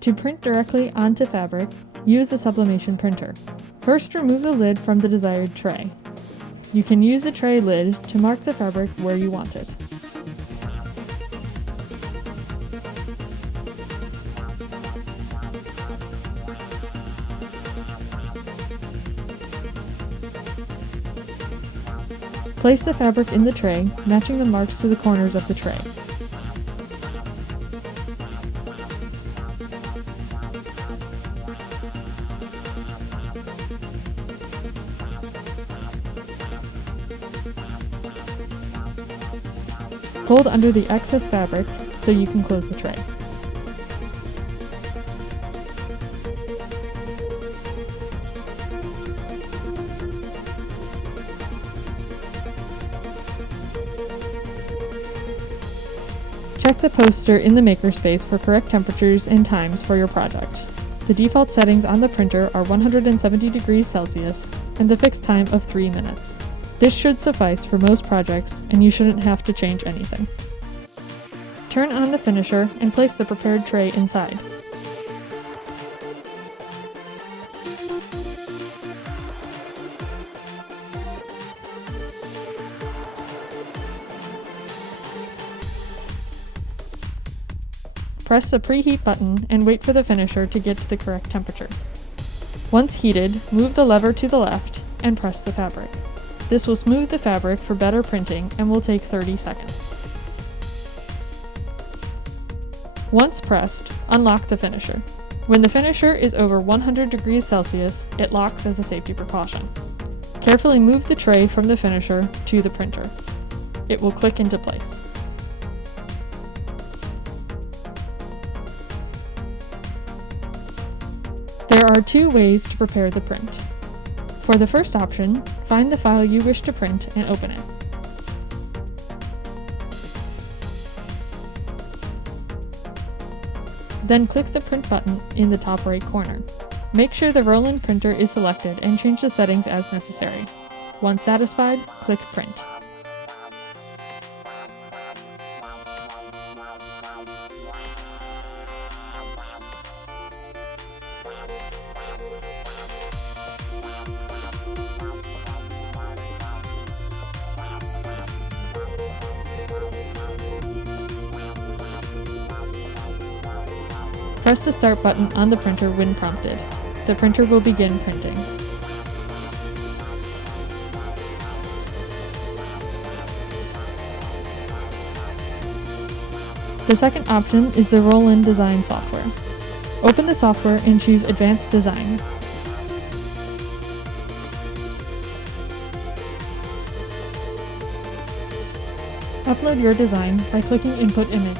To print directly onto fabric, use the sublimation printer. First, remove the lid from the desired tray. You can use the tray lid to mark the fabric where you want it. Place the fabric in the tray, matching the marks to the corners of the tray. Hold under the excess fabric so you can close the tray. Check the poster in the makerspace for correct temperatures and times for your project. The default settings on the printer are 170 degrees Celsius and the fixed time of 3 minutes. This should suffice for most projects, and you shouldn't have to change anything. Turn on the finisher and place the prepared tray inside. Press the preheat button and wait for the finisher to get to the correct temperature. Once heated, move the lever to the left and press the fabric. This will smooth the fabric for better printing and will take 30 seconds. Once pressed, unlock the finisher. When the finisher is over 100 degrees Celsius, it locks as a safety precaution. Carefully move the tray from the finisher to the printer. It will click into place. There are 2 ways to prepare the print. For the first option, find the file you wish to print and open it. Then click the print button in the top right corner. Make sure the roll-in printer is selected and change the settings as necessary. Once satisfied, click Print. Press the Start button on the printer when prompted. The printer will begin printing. The second option is the Roll-in Design software. Open the software and choose Advanced Design. Upload your design by clicking Input Image.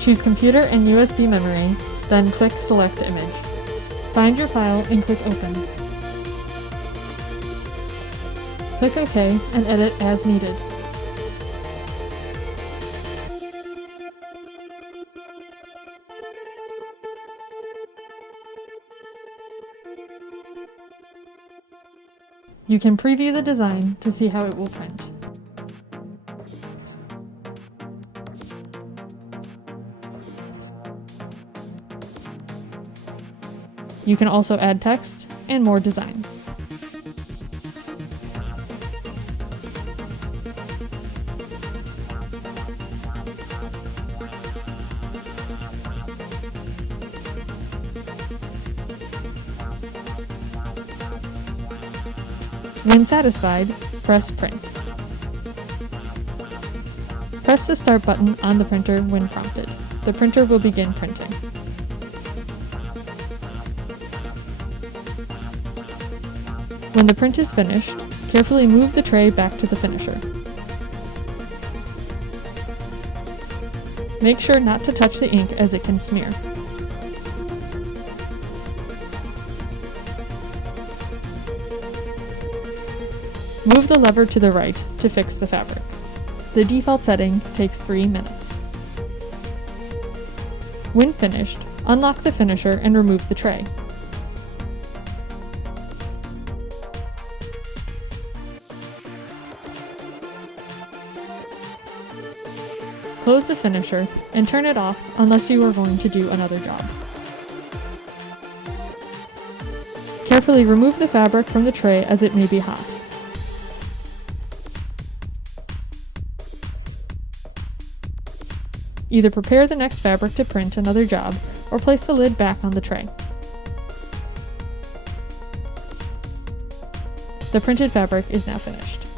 Choose Computer and USB memory, then click Select Image. Find your file and click Open. Click OK and edit as needed. You can preview the design to see how it will print. You can also add text and more designs. When satisfied, press Print. Press the Start button on the printer when prompted. The printer will begin printing. When the print is finished, carefully move the tray back to the finisher. Make sure not to touch the ink as it can smear. Move the lever to the right to fix the fabric. The default setting takes 3 minutes. When finished, unlock the finisher and remove the tray. Close the finisher and turn it off unless you are going to do another job. Carefully remove the fabric from the tray as it may be hot. Either prepare the next fabric to print another job, or place the lid back on the tray. The printed fabric is now finished.